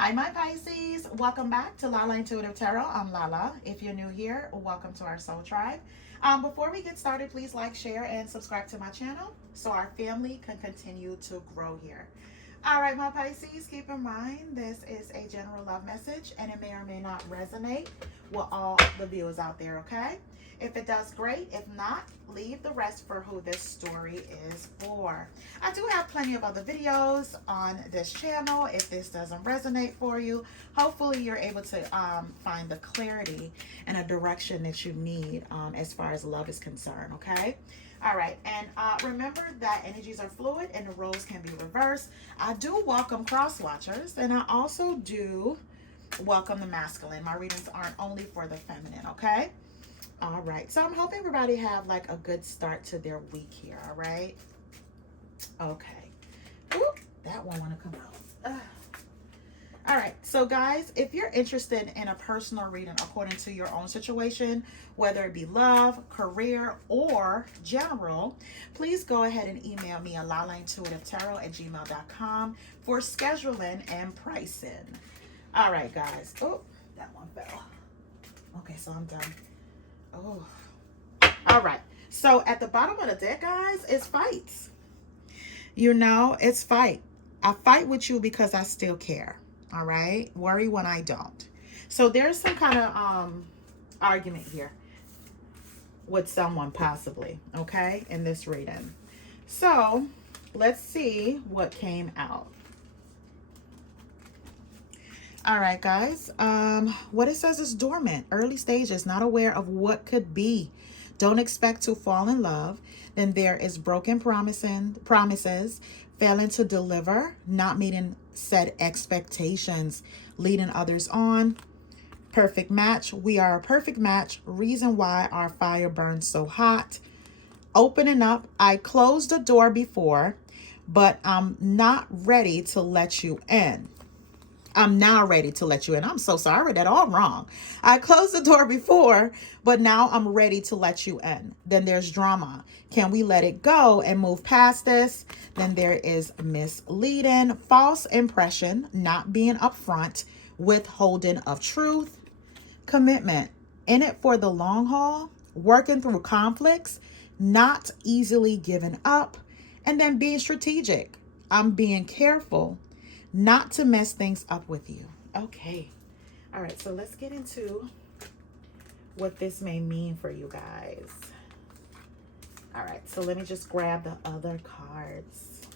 Hi, my Pisces. Welcome back to Lala Intuitive Tarot. I'm Lala. If you're new here, welcome to our soul tribe. Before we get started, please like, share, and subscribe to my channel so our family can continue to grow here. All right, my Pisces, keep in mind this is a general love message and it may or may not resonate with all the viewers out there, okay? If it does, great. If not, leave the rest for who this story is for. I do have plenty of other videos on this channel. If this doesn't resonate for you, hopefully you're able to find the clarity and a direction that you need as far as love is concerned, okay? All right, and remember that energies are fluid and the roles can be reversed. I do welcome cross watchers, and I also do welcome the masculine. My readings aren't only for the feminine, okay? All right, so I'm hoping everybody have like a good start to their week here, all right? Okay. Ooh, that one want to come out. All right, so guys, if you're interested in a personal reading according to your own situation, whether it be love, career, or general, please go ahead and email me at lalaintuitivetarot@gmail.com for scheduling and pricing. All right, guys. Oh, that one fell. Okay, so I'm done. Oh, all right. So at the bottom of the deck, guys, is fights. You know, it's fight. I fight with you because I still care. All right. Worry when I don't. So there's some kind of argument here with someone possibly, okay, in this reading. So let's see what came out. All right, guys. What it says is dormant, early stages, not aware of what could be. Don't expect to fall in love. Then there is broken promises, failing to deliver, not meeting set expectations, leading others on. Perfect match. We are a perfect match. Reason why our fire burns so hot. Opening up. I closed the door before, but I'm not ready to let you in. I'm now ready to let you in. I'm so sorry. I read that all wrong. I closed the door before, but now I'm ready to let you in. Then there's drama. Can we let it go and move past this? Then there is misleading, false impression, not being upfront, withholding of truth, commitment, in it for the long haul, working through conflicts, not easily giving up, and then being strategic. I'm being careful not to mess things up with you. Okay. All right, so let's get into what this may mean for you guys. All right, so let me just grab the other cards.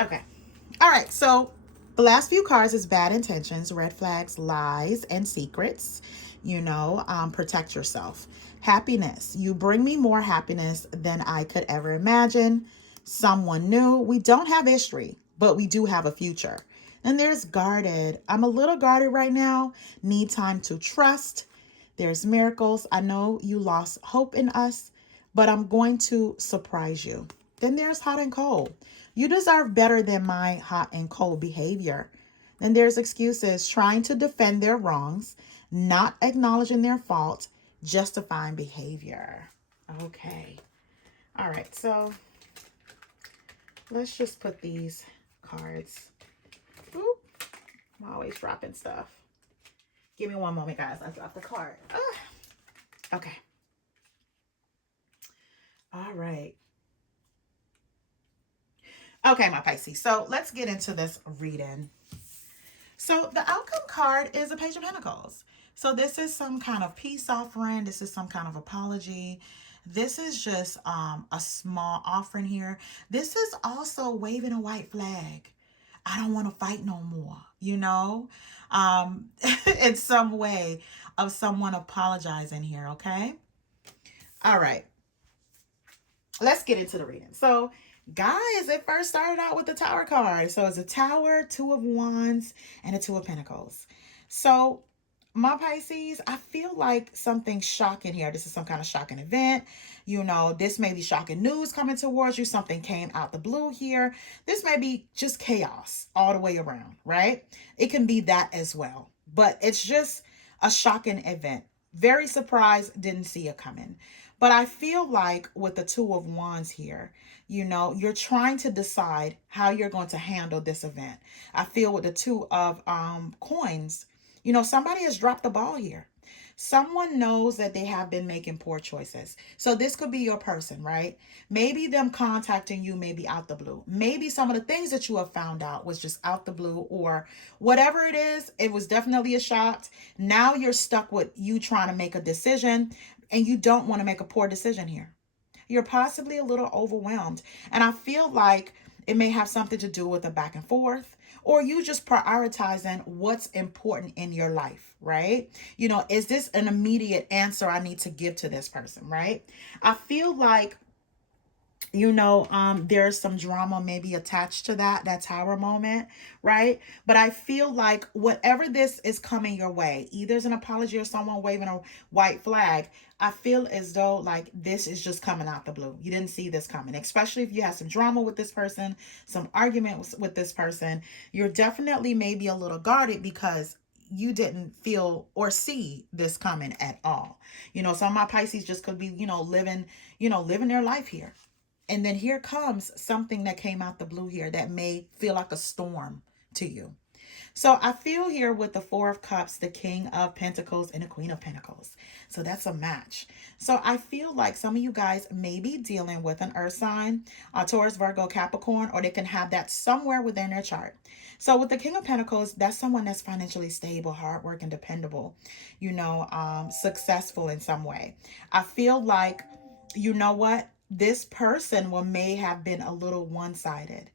Okay. All right, so the last few cards is bad intentions, red flags, lies, and secrets. You know, protect yourself. Happiness. You bring me more happiness than I could ever imagine. Someone new. We don't have history, but we do have a future. And there's guarded. I'm a little guarded right now. Need time to trust. There's miracles. I know you lost hope in us, but I'm going to surprise you. Then there's hot and cold. You deserve better than my hot and cold behavior. Then there's excuses, trying to defend their wrongs, not acknowledging their fault, justifying behavior. Okay. All right. So let's just put these cards. Oop, I'm always dropping stuff. Give me one moment, guys. I dropped the card. Okay. All right. Okay, my Pisces. So let's get into this reading. So the outcome card is a Page of Pentacles. So this is some kind of peace offering. This is some kind of apology. This is just a small offering here. This is also waving a white flag. I don't want to fight no more, you know, in some way of someone apologizing here, okay? All right. Let's get into the reading. So, guys, it first started out with the Tower card. So it's a Tower, Two of Wands, and a Two of Pentacles. So my Pisces, I feel like something's shocking here. This is some kind of shocking event. You know, this may be shocking news coming towards you. Something came out the blue here. This may be just chaos all the way around, right? It can be that as well. But it's just a shocking event. Very surprised, didn't see it coming. But I feel like with the Two of Wands here, you're trying to decide how you're going to handle this event. I feel with the Two of Coins, somebody has dropped the ball here. Someone knows that they have been making poor choices. So this could be your person, right? Maybe them contacting you maybe out the blue. Maybe some of the things that you have found out was just out the blue, or whatever it is, it was definitely a shock. Now you're stuck with you trying to make a decision, and you don't want to make a poor decision here. You're possibly a little overwhelmed. And I feel like it may have something to do with a back and forth, or you just prioritizing what's important in your life, right? Is this an immediate answer I need to give to this person, right? I feel like there's some drama maybe attached to that tower moment, right? But I feel like whatever this is coming your way, either it's an apology or someone waving a white flag, I feel as though like this is just coming out the blue. You didn't see this coming, especially if you had some drama with this person, some argument with this person. You're definitely maybe a little guarded because you didn't feel or see this coming at all. Some of my Pisces just could be, living their life here. And then here comes something that came out the blue here that may feel like a storm to you. So I feel here with the Four of Cups, the King of Pentacles, and the Queen of Pentacles. So that's a match. So I feel like some of you guys may be dealing with an earth sign, Taurus, Virgo, Capricorn, or they can have that somewhere within their chart. So with the King of Pentacles, that's someone that's financially stable, hardworking, dependable, successful in some way. I feel like, you know what? This person may have been a little one-sided,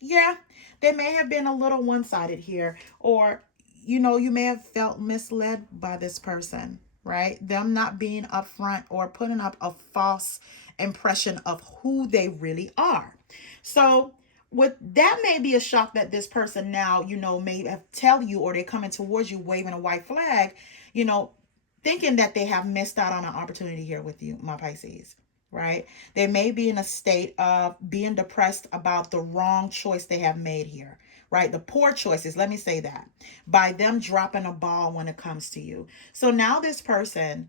yeah, they may have been a little one-sided here, or you may have felt misled by this person, right? Them not being upfront or putting up a false impression of who they really are. So with that may be a shock that this person now, may have tell you, or they're coming towards you waving a white flag, thinking that they have missed out on an opportunity here with you, my Pisces, right? They may be in a state of being depressed about the wrong choice they have made here, right? The poor choices, let me say that, by them dropping a ball when it comes to you. So now this person,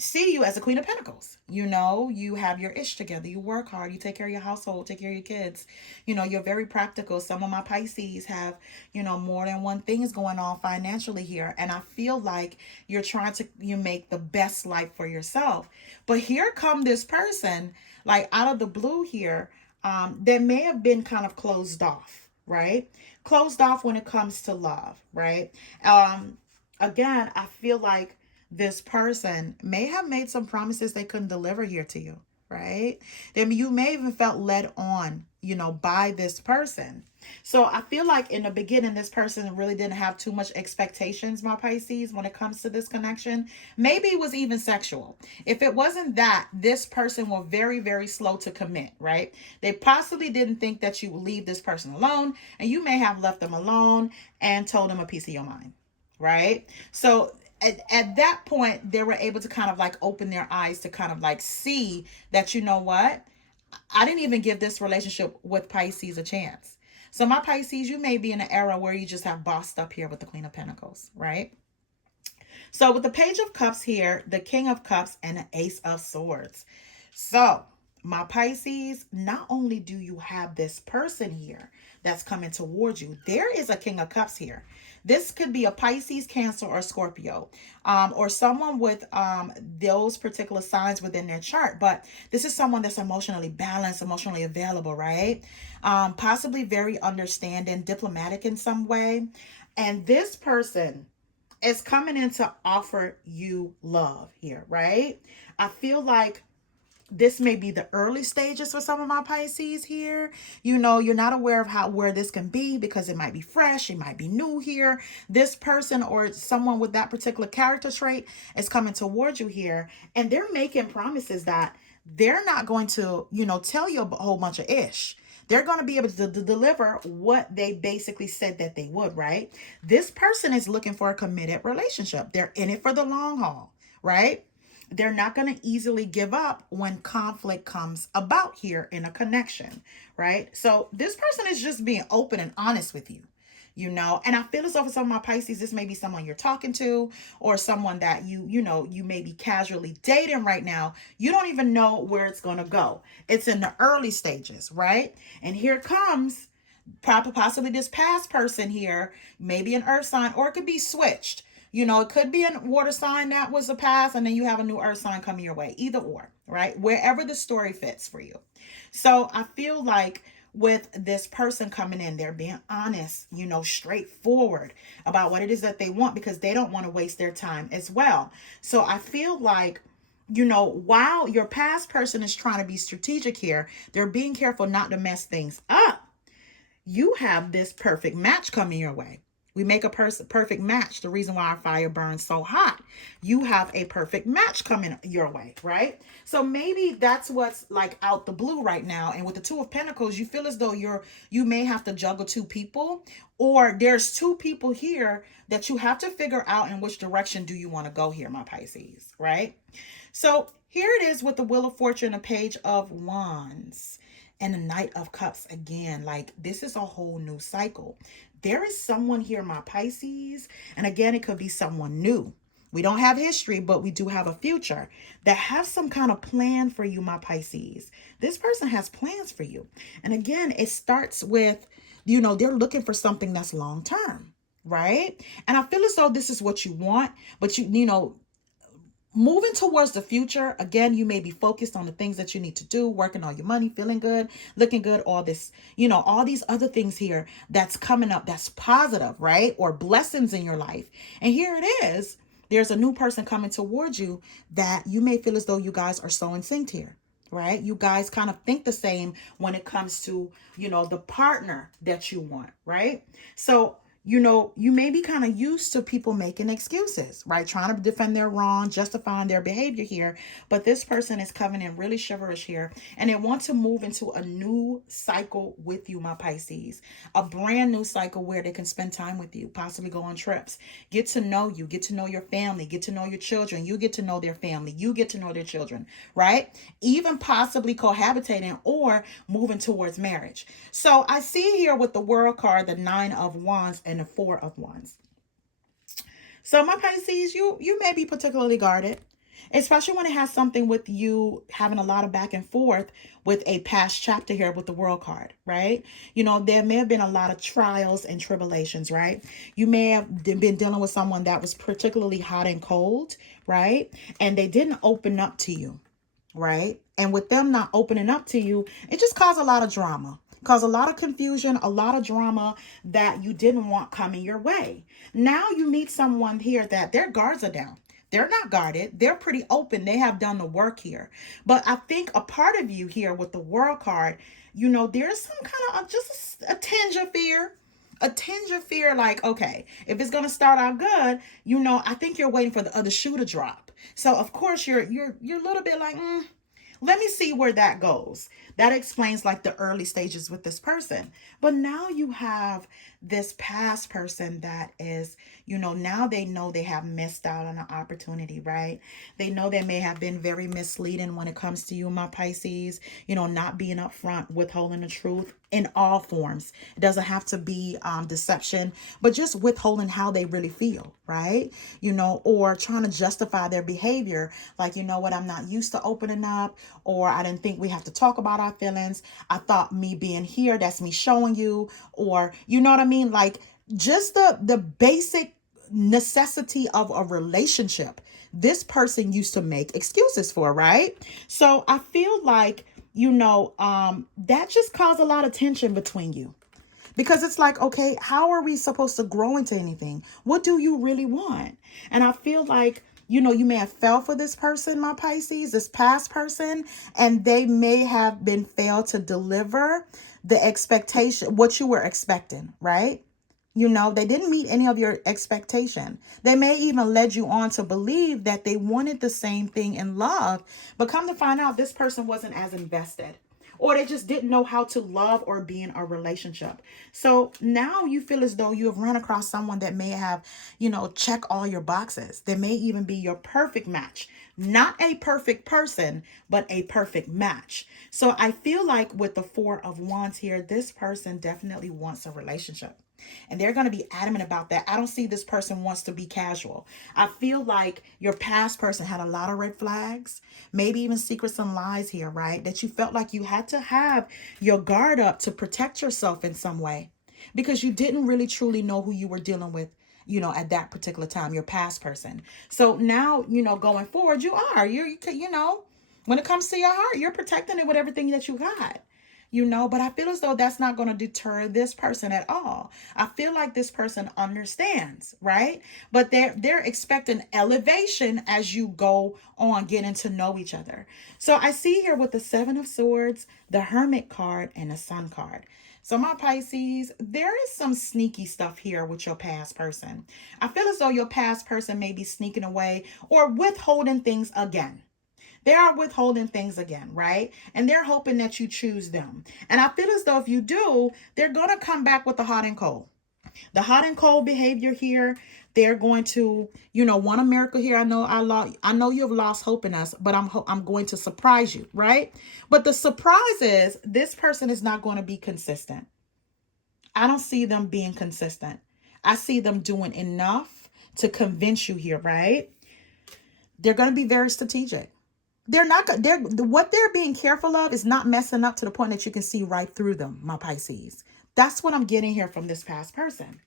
see you as a Queen of Pentacles. You have your ish together. You work hard. You take care of your household, take care of your kids. You're very practical. Some of my Pisces have, more than one thing is going on financially here. And I feel like you're trying to make the best life for yourself. But here come this person, like out of the blue here, that may have been kind of closed off, right? Closed off when it comes to love, right? Again, I feel like this person may have made some promises they couldn't deliver here to you, right? Then you may even felt led on, by this person. So I feel like in the beginning, this person really didn't have too much expectations, my Pisces, when it comes to this connection. Maybe it was even sexual. If it wasn't that, this person was very, very slow to commit, right? They possibly didn't think that you would leave this person alone, and you may have left them alone and told them a piece of your mind, right? So at that point, they were able to kind of like open their eyes to kind of like see that, what? I didn't even give this relationship with Pisces a chance. So my Pisces, you may be in an era where you just have bossed up here with the Queen of Pentacles, right? So with the Page of Cups here, the King of Cups, and the Ace of Swords. So my Pisces, not only do you have this person here that's coming towards you, there is a King of Cups here. This could be a Pisces, Cancer, or Scorpio, or someone with those particular signs within their chart. But this is someone that's emotionally balanced, emotionally available, right? Possibly very understanding, diplomatic in some way. And this person is coming in to offer you love here, right? I feel like this may be the early stages for some of my Pisces here. You're not aware of where this can be because it might be fresh, it might be new here. This person or someone with that particular character trait is coming towards you here, and they're making promises that they're not going to, tell you a whole bunch of ish. They're going to be able to deliver what they basically said that they would, right? This person is looking for a committed relationship. They're in it for the long haul, right? They're not going to easily give up when conflict comes about here in a connection, right? So this person is just being open and honest with you. And I feel as though for some of my Pisces, this may be someone you're talking to, or someone that you may be casually dating right now. You don't even know where it's going to go. It's in the early stages, right? And here comes possibly this past person here, maybe an earth sign, or it could be switched. It could be a water sign that was a past, and then you have a new earth sign coming your way. Either or, right? Wherever the story fits for you. So I feel like with this person coming in, they're being honest, straightforward about what it is that they want, because they don't want to waste their time as well. So I feel like, while your past person is trying to be strategic here, they're being careful not to mess things up. You have this perfect match coming your way. We make a perfect match. The reason why our fire burns so hot. You have a perfect match coming your way, right? So maybe that's what's like out the blue right now. And with the Two of Pentacles, you feel as though you may have to juggle two people, or there's two people here that you have to figure out in which direction do you want to go here, my Pisces, right? So here it is with the Wheel of Fortune, a Page of Wands, and the Knight of Cups again. Like, this is a whole new cycle. There is someone here, my Pisces, and again, it could be someone new. We don't have history, but we do have a future that has some kind of plan for you, my Pisces. This person has plans for you. And again, it starts with, they're looking for something that's long term, right? And I feel as though this is what you want, but moving towards the future, again, you may be focused on the things that you need to do, working on your money, feeling good, looking good, all this, all these other things here that's coming up that's positive, right? Or blessings in your life. And here it is. There's a new person coming towards you that you may feel as though you guys are so in sync here, right? You guys kind of think the same when it comes to, the partner that you want, right? So you may be kind of used to people making excuses, right? Trying to defend their wrong, justifying their behavior here. But this person is coming in really chivalrous here, and they want to move into a new cycle with you, my Pisces. A brand new cycle where they can spend time with you, possibly go on trips, get to know you, get to know your family, get to know your children. You get to know their family. You get to know their children, right? Even possibly cohabitating or moving towards marriage. So I see here with the World card, the Nine of Wands and the Four of Wands. So my Pisces, you may be particularly guarded, especially when it has something with you having a lot of back and forth with a past chapter here with the World card, right? There may have been a lot of trials and tribulations, right? You may have been dealing with someone that was particularly hot and cold, right? And they didn't open up to you, right? And with them not opening up to you, it just caused a lot of drama. Cause a lot of confusion, a lot of drama that you didn't want coming your way. Now you meet someone here that their guards are down. They're not guarded. They're pretty open. They have done the work here. But I think a part of you here with the World card, there's some kind of just a tinge of fear. A tinge of fear, like, okay, if it's gonna start out good, I think you're waiting for the other shoe to drop. So of course you're a little bit like, let me see where that goes. That explains like the early stages with this person. But now you have this past person that is, now they know they have missed out on an opportunity, right? They know they may have been very misleading when it comes to you, my Pisces, not being upfront, withholding the truth in all forms. It doesn't have to be deception, but just withholding how they really feel, right? Or trying to justify their behavior. Like, what, I'm not used to opening up, or I didn't think we have to talk about our feelings. I thought me being here, that's me showing you, or you know what I mean? Like just the basic necessity of a relationship. This person used to make excuses for, right? So I feel like, that just caused a lot of tension between you. Because it's like, okay, how are we supposed to grow into anything? What do you really want? And I feel like, you may have fell for this person, my Pisces, this past person, and they may have been failed to deliver the expectation, what you were expecting, right? They didn't meet any of your expectation. They may even led you on to believe that they wanted the same thing in love, but come to find out this person wasn't as invested, or they just didn't know how to love or be in a relationship. So now you feel as though you have run across someone that may have, check all your boxes. They may even be your perfect match. Not a perfect person, but a perfect match. So I feel like with the Four of Wands here, this person definitely wants a relationship. And they're going to be adamant about that. I don't see this person wants to be casual. I feel like your past person had a lot of red flags, maybe even secrets and lies here, right? That you felt like you had to have your guard up to protect yourself in some way because you didn't really truly know who you were dealing with, at that particular time, your past person. So now, going forward, when it comes to your heart, you're protecting it with everything that you got. But I feel as though that's not going to deter this person at all. I feel like this person understands, right? But they're expecting elevation as you go on getting to know each other. So I see here with the Seven of Swords, the Hermit card, and the Sun card. So my Pisces, there is some sneaky stuff here with your past person. I feel as though your past person may be sneaking away or withholding things again. They are withholding things again, right? And they're hoping that you choose them. And I feel as though if you do, they're going to come back with the hot and cold. The hot and cold behavior here, they're going to, want a miracle here. I know you have lost hope in us, but I'm going to surprise you, right? But the surprise is this person is not going to be consistent. I don't see them being consistent. I see them doing enough to convince you here, right? They're going to be very strategic. What they're being careful of is not messing up to the point that you can see right through them, my Pisces. That's what I'm getting here from this past person.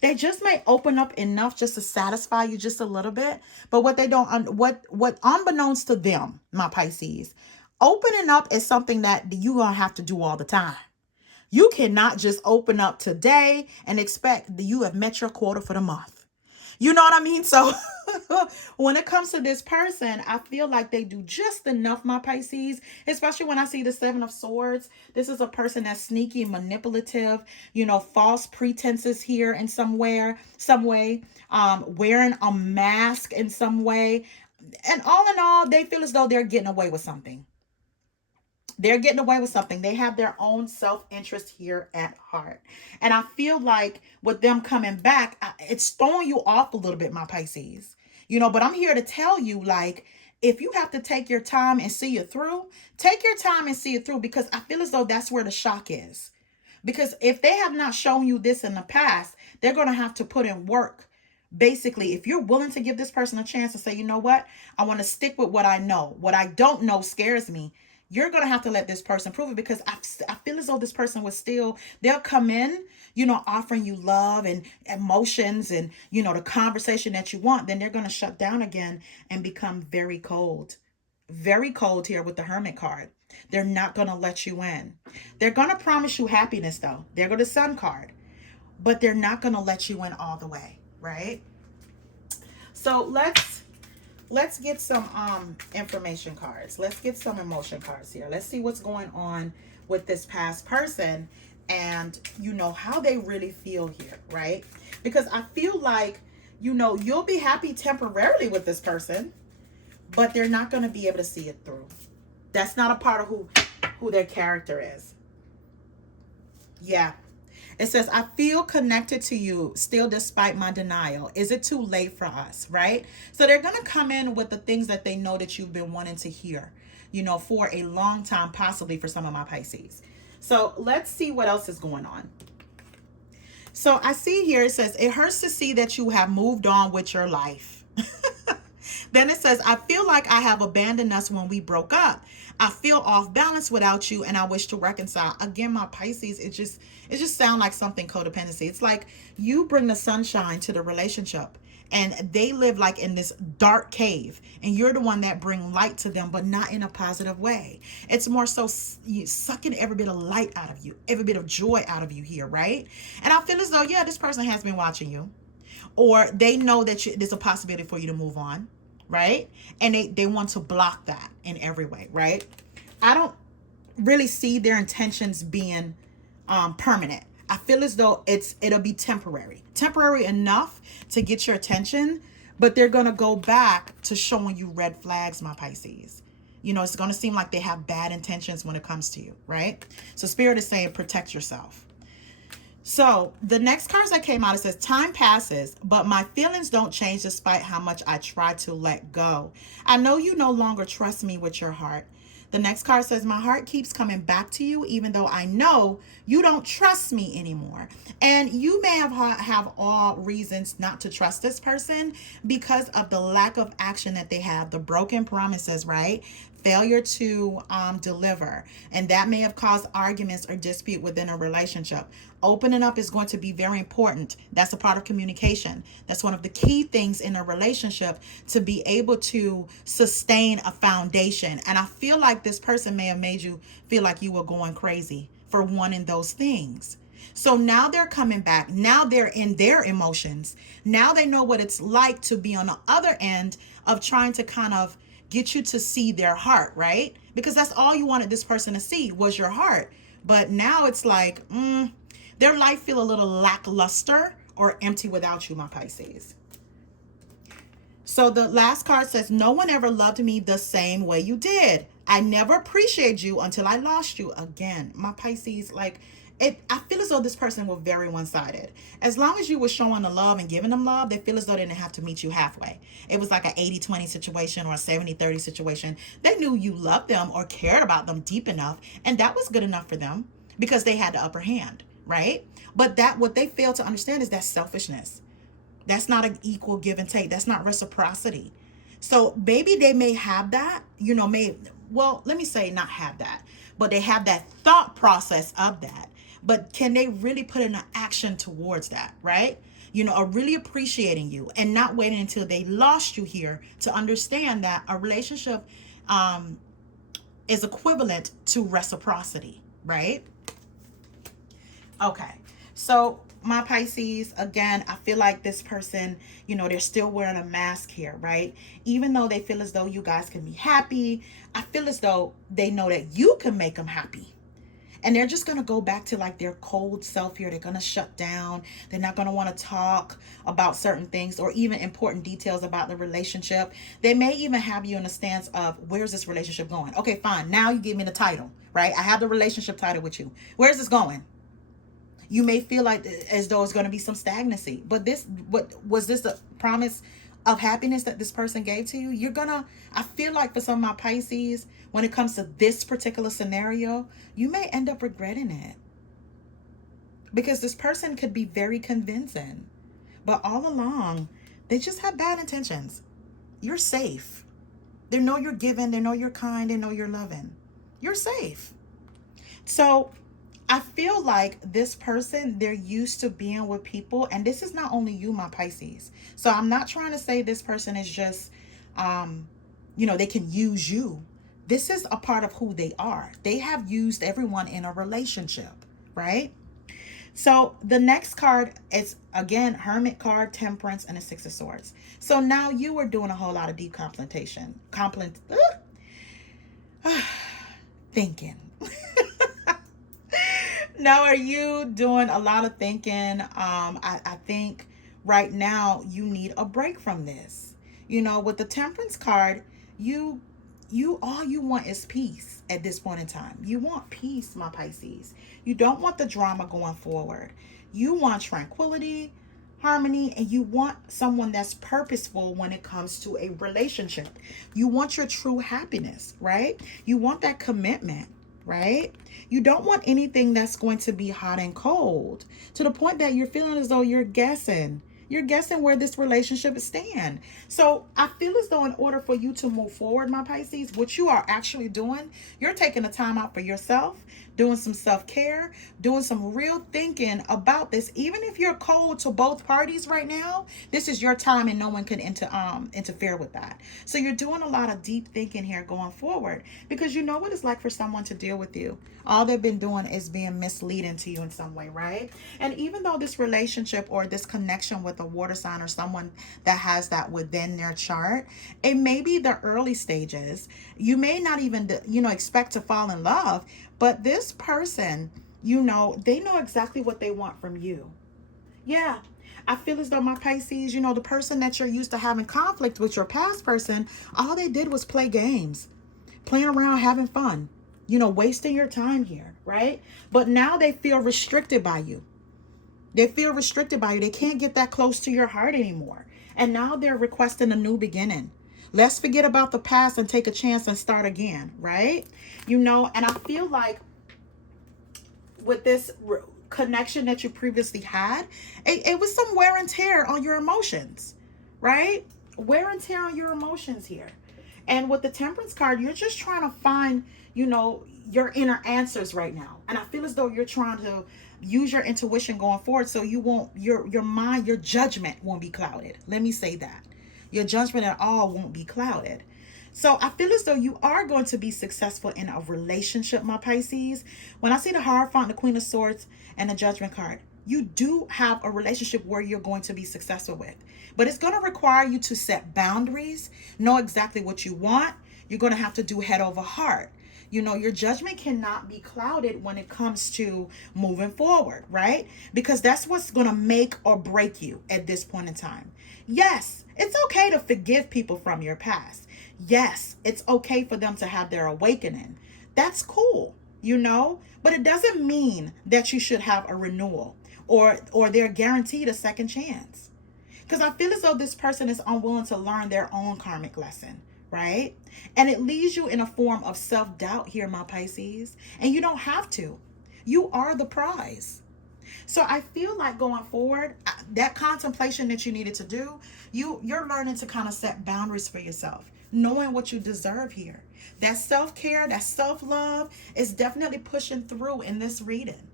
They just may open up enough just to satisfy you just a little bit. But what they don't, what unbeknownst to them, my Pisces, opening up is something that you're going to have to do all the time. You cannot just open up today and expect that you have met your quota for the month. You know what I mean? So when it comes to this person, I feel like they do just enough, my Pisces, especially when I see the Seven of Swords. This is a person that's sneaky and manipulative, false pretenses here in some way, wearing a mask in some way. And all in all, they feel as though they're getting away with something. They're getting away with something. They have their own self-interest here at heart. And I feel like with them coming back, it's throwing you off a little bit, my Pisces. But I'm here to tell you, like, if you have to take your time and see it through, take your time and see it through, because I feel as though that's where the shock is. Because if they have not shown you this in the past, they're going to have to put in work. Basically, if you're willing to give this person a chance to say, you know what, I want to stick with what I know. What I don't know scares me. You're going to have to let this person prove it, because I feel as though this person was still, they'll come in, offering you love and emotions and, the conversation that you want. Then they're going to shut down again and become very cold here with the Hermit card. They're not going to let you in. They're going to promise you happiness, though. They're going to Sun card, but they're not going to let you in all the way, right? So let's get some information cards. Let's get some emotion cards here. Let's see what's going on with this past person and how they really feel here, right? Because I feel like you'll be happy temporarily with this person, but they're not going to be able to see it through. That's not a part of who their character is. Yeah. It says, I feel connected to you still despite my denial. Is it too late for us? Right? So they're going to come in with the things that they know that you've been wanting to hear, for a long time, possibly for some of my Pisces. So let's see what else is going on. So I see here, it says, it hurts to see that you have moved on with your life. Then it says, I feel like I have abandoned us when we broke up. I feel off balance without you and I wish to reconcile. Again, my Pisces, it just sounds like something codependency. It's like you bring the sunshine to the relationship and they live like in this dark cave and you're the one that bring light to them, but not in a positive way. It's more so you sucking every bit of light out of you, every bit of joy out of you here, right? And I feel as though, yeah, this person has been watching you, or they know that there's a possibility for you to move on. Right? And they want to block that in every way, right? I don't really see their intentions being permanent. I feel as though it'll be temporary enough to get your attention, but they're going to go back to showing you red flags, my Pisces. It's going to seem like they have bad intentions when it comes to you, right? So Spirit is saying protect yourself. So the next cards that came out, it says, time passes, but my feelings don't change despite how much I try to let go. I know you no longer trust me with your heart. The next card says, my heart keeps coming back to you, even though I know you don't trust me anymore. And you may have all reasons not to trust this person because of the lack of action that they have, the broken promises, right? Failure to deliver. And that may have caused arguments or dispute within a relationship. Opening up is going to be very important. That's a part of communication. That's one of the key things in a relationship to be able to sustain a foundation. And I feel like this person may have made you feel like you were going crazy for wanting those things. So now they're coming back. Now they're in their emotions. Now they know what it's like to be on the other end of trying to kind of get you to see their heart, right? Because that's all you wanted this person to see was your heart. But now it's like, their life feel a little lackluster or empty without you, my Pisces. So the last card says, no one ever loved me the same way you did. I never appreciated you until I lost you. Again, my Pisces, like, I feel as though this person was very one-sided. As long as you were showing the love and giving them love, they feel as though they didn't have to meet you halfway. It was like an 80-20 situation or a 70-30 situation. They knew you loved them or cared about them deep enough, and that was good enough for them because they had the upper hand, right? But what they fail to understand is that selfishness. That's not an equal give and take. That's not reciprocity. So maybe they may have that, let me say not have that, but they have that thought process of that. But can they really put in an action towards that, right? Are really appreciating you and not waiting until they lost you here to understand that a relationship is equivalent to reciprocity, right? Okay, so my Pisces, again, I feel like this person, they're still wearing a mask here, right? Even though they feel as though you guys can be happy, I feel as though they know that you can make them happy. And they're just going to go back to like their cold self here. They're going to shut down. They're not going to want to talk about certain things or even important details about the relationship. They may even have you in the stance of, where's this relationship going? Okay, fine. Now you give me the title, right? I have the relationship title with you. Where's this going? You may feel like as though it's going to be some stagnancy. But was this a promise of happiness that this person gave to you? I feel like for some of my Pisces, when it comes to this particular scenario, you may end up regretting it. Because this person could be very convincing. But all along, they just have bad intentions. You're safe. They know you're giving. They know you're kind. They know you're loving. You're safe. So I feel like this person, they're used to being with people. And this is not only you, my Pisces. So I'm not trying to say this person is just, they can use you. This is a part of who they are. They have used everyone in a relationship, right? So the next card is, again, Hermit card, Temperance, and a Six of Swords. So now you are doing a whole lot of deep thinking. Now, are you doing a lot of thinking? I think right now you need a break from this. With the Temperance card, you all you want is peace at this point in time. You want peace, my Pisces. You don't want the drama going forward. You want tranquility, harmony, and you want someone that's purposeful when it comes to a relationship. You want your true happiness, right? You want that commitment, right? You don't want anything that's going to be hot and cold to the point that you're feeling as though you're guessing. You're guessing where this relationship is stand. So I feel as though in order for you to move forward, my Pisces, what you are actually doing, you're taking the time out for yourself, doing some self-care, doing some real thinking about this. Even if you're cold to both parties right now, this is your time and no one can interfere with that. So you're doing a lot of deep thinking here going forward because you know what it's like for someone to deal with you. All they've been doing is being misleading to you in some way, right? And even though this relationship or this connection with a water sign or someone that has that within their chart, it may be the early stages. You may not even, expect to fall in love, but this person, they know exactly what they want from you. Yeah. I feel as though my Pisces, the person that you're used to having conflict with, your past person, all they did was play games, playing around, having fun, wasting your time here, right? But now they feel restricted by you. They feel restricted by you. They can't get that close to your heart anymore. And now they're requesting a new beginning. Let's forget about the past and take a chance and start again, right? You know, and I feel like with this connection that you previously had, it was some wear and tear on your emotions, right? Wear and tear on your emotions here. And with the Temperance card, you're just trying to find, you know, your inner answers right now. And I feel as though you're trying to use your intuition going forward, so you won't, your mind, your judgment won't be clouded. Let me say that. Your judgment at all won't be clouded. So I feel as though you are going to be successful in a relationship, my Pisces. When I see the Hierophant, the Queen of Swords, and the Judgment card, you do have a relationship where you're going to be successful with. But it's going to require you to set boundaries, know exactly what you want. You're going to have to do head over heart. You know, your judgment cannot be clouded when it comes to moving forward, right? Because that's what's going to make or break you at this point in time. Yes, it's okay to forgive people from your past. Yes, it's okay for them to have their awakening. That's cool, you know, but it doesn't mean that you should have a renewal or they're guaranteed a second chance. Because I feel as though this person is unwilling to learn their own karmic lesson, right? And it leaves you in a form of self-doubt here, my Pisces. And you don't have to. You are the prize. So I feel like going forward, that contemplation that you needed to do, you're learning to kind of set boundaries for yourself, knowing what you deserve here. That self-care, that self-love is definitely pushing through in this reading.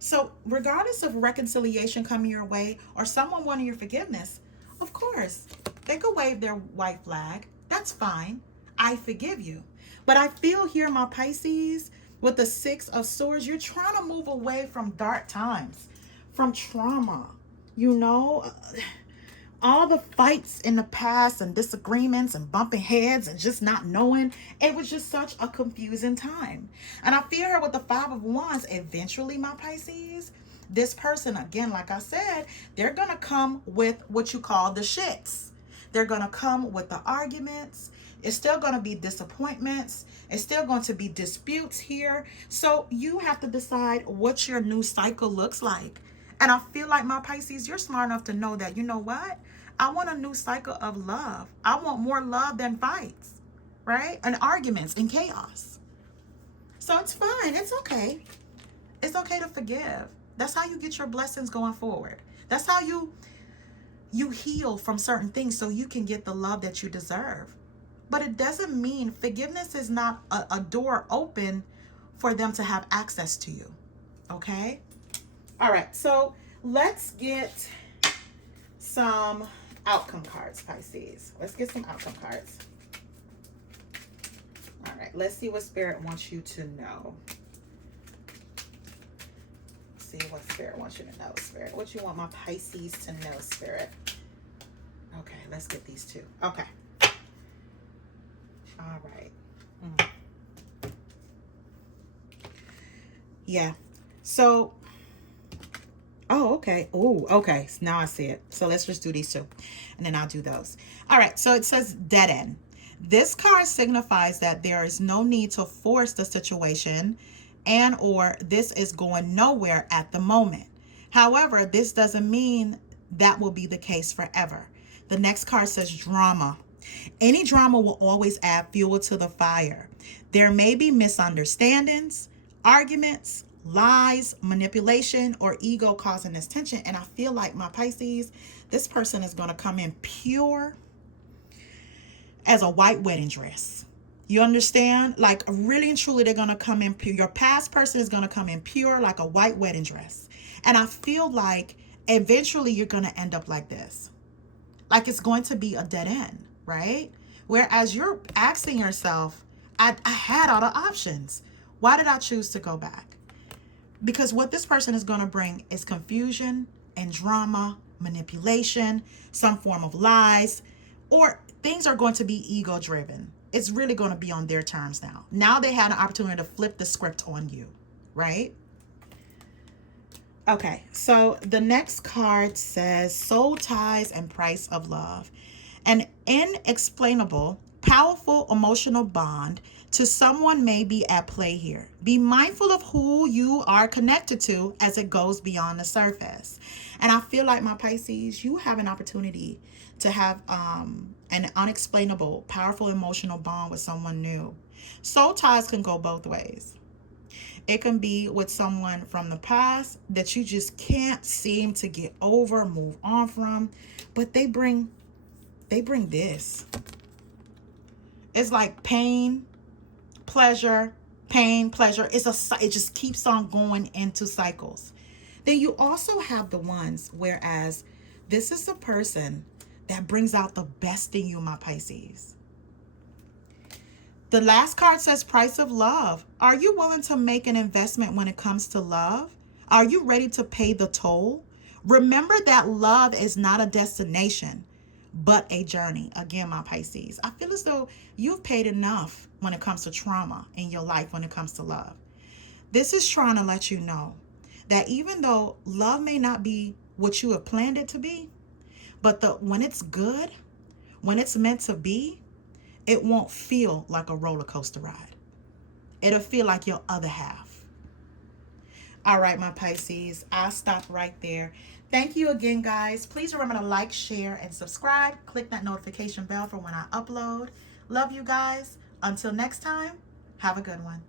So regardless of reconciliation coming your way or someone wanting your forgiveness, of course, they could wave their white flag. That's fine. I forgive you. But I feel here, my Pisces, with the Six of Swords, you're trying to move away from dark times, from trauma, you know, all the fights in the past and disagreements and bumping heads and just not knowing. It was just such a confusing time. And I feel her with the Five of Wands. Eventually, my Pisces, this person, again, like I said, they're going to come with what you call the shits. They're going to come with the arguments. It's still going to be disappointments. It's still going to be disputes here. So you have to decide what your new cycle looks like. And I feel like, my Pisces, you're smart enough to know that, you know what? I want a new cycle of love. I want more love than fights, right? And arguments and chaos. So it's fine. It's okay. It's okay to forgive. That's how you get your blessings going forward. That's how you heal from certain things so you can get the love that you deserve. But it doesn't mean forgiveness is not a door open for them to have access to you. Okay? All right. So let's get some outcome cards, Pisces. Let's get some outcome cards. All right. Let's see what Spirit wants you to know. See what Spirit wants you to know, Spirit. What you want my Pisces to know, Spirit? Okay, let's get these two. Okay. All right. Yeah. So, oh, okay. Oh, okay. Now I see it. So let's just do these two, and then I'll do those. All right. So it says dead end. This card signifies that there is no need to force the situation, and or this is going nowhere at the moment. However, this doesn't mean that will be the case forever. The next card says drama. Any drama will always add fuel to the fire. There may be misunderstandings, arguments, lies, manipulation, or ego causing this tension. And I feel like, my Pisces, this person is going to come in pure as a white wedding dress. You understand? Like, really and truly, they're going to come in pure. Your past person is going to come in pure like a white wedding dress. And I feel like eventually you're going to end up like this. Like it's going to be a dead end, right? Whereas you're asking yourself, I had all the options. Why did I choose to go back? Because what this person is going to bring is confusion and drama, manipulation, some form of lies, or things are going to be ego driven. It's really going to be on their terms now. Now they had an opportunity to flip the script on you, right? Okay, so the next card says soul ties and price of love. An inexplainable, powerful emotional bond to someone may be at play here. Be mindful of who you are connected to as it goes beyond the surface. And I feel like, my Pisces, you have an opportunity to have an unexplainable, powerful emotional bond with someone new. Soul ties can go both ways. It can be with someone from the past that you just can't seem to get over, move on from, but they bring this. It's like pain, pleasure, pain, pleasure. It just keeps on going into cycles. Then you also have the ones, whereas this is the person that brings out the best in you, my Pisces. The last card says price of love. Are you willing to make an investment when it comes to love? Are you ready to pay the toll? Remember that love is not a destination, but a journey. Again, my Pisces, I feel as though you've paid enough when it comes to trauma in your life when it comes to love. This is trying to let you know that even though love may not be what you have planned it to be, but when it's good, when it's meant to be, it won't feel like a roller coaster ride. It'll feel like your other half. All right, my Pisces, I'll stop right there. Thank you again, guys. Please remember to like, share, and subscribe. Click that notification bell for when I upload. Love you guys. Until next time, have a good one.